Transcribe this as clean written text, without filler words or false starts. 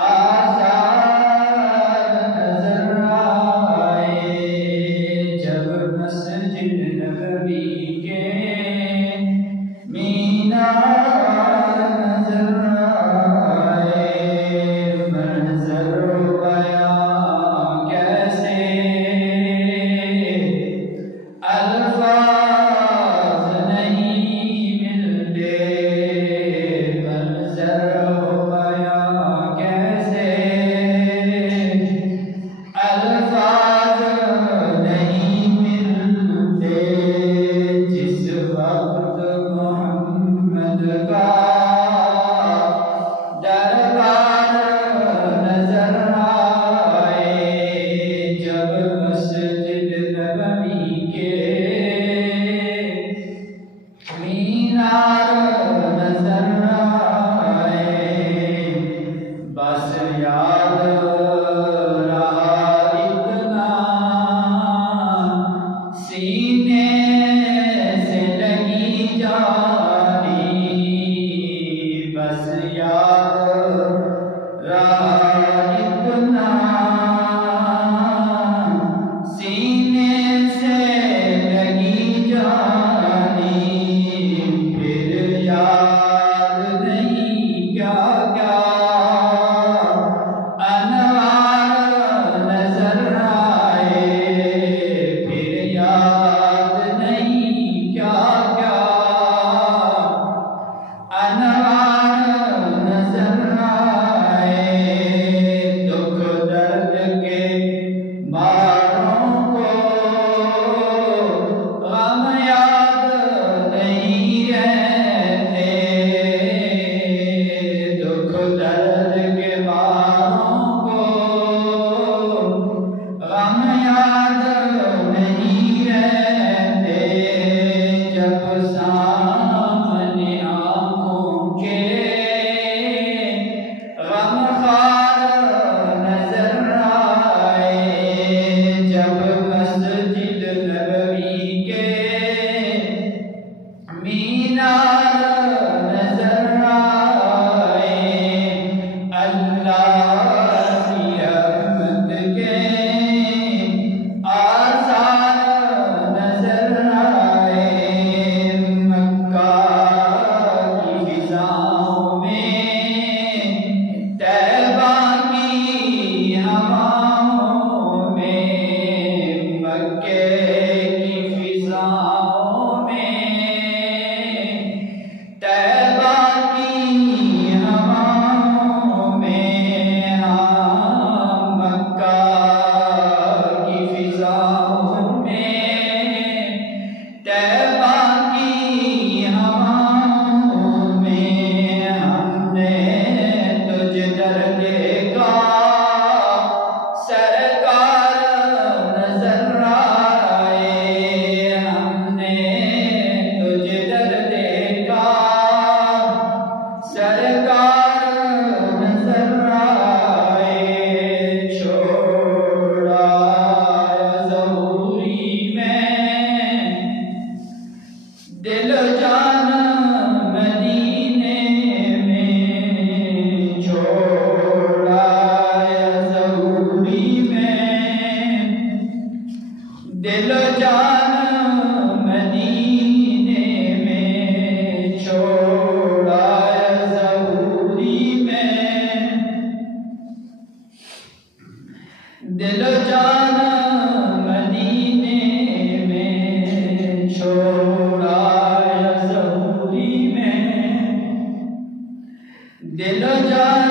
आज़ाद नजर आए जब मस्जिद नबवी के मीनार नजर आए। मंजर बयां कैसे अल्फाज नहीं मिलते। मंजर अल्फाज नहीं मिलते। जिस वक्त मोहम्मद का दरबार नजर आए जब मस्जिद नबवी के मीनार नजर आए। बस याद सीने से लगी जानी। बस याद रहा इतना सीने से लगी जानी। फिर याद नहीं क्या क्या अनवार नजर आए। फिर याद नहीं क्या क्या अनवार नजर आए। दुख दर्द के मारों को गम याद नहीं रहते। दुख दर्द के मारों को गम याद नहीं रहते। जब सामने आँखों के गमखार नजर आए। जब मस्जिद नबवी के मीनार नजर आए। अल्लाह की रहमत के आसार नजर आए। मक्का की फिजाओं में तैबा की हवाओं में। मक्के की फिजाओं में तैबा की हवाओं में। हाँ मक्का की फिजाओं में तैबा की हवाओं में। हमने तुझ दर देखा सरकार नजर आए। हमने तुझ दर देखा सरकार नजर आए। छोड़ा ज़हूरी में दिल जान मदीने में। छोड़ा ज़हूरी में दिल जान मदीने में। छोड़ा ज़हूरी में दिल जान मदीने में। छोड़ा ज़हूरी में दिल जान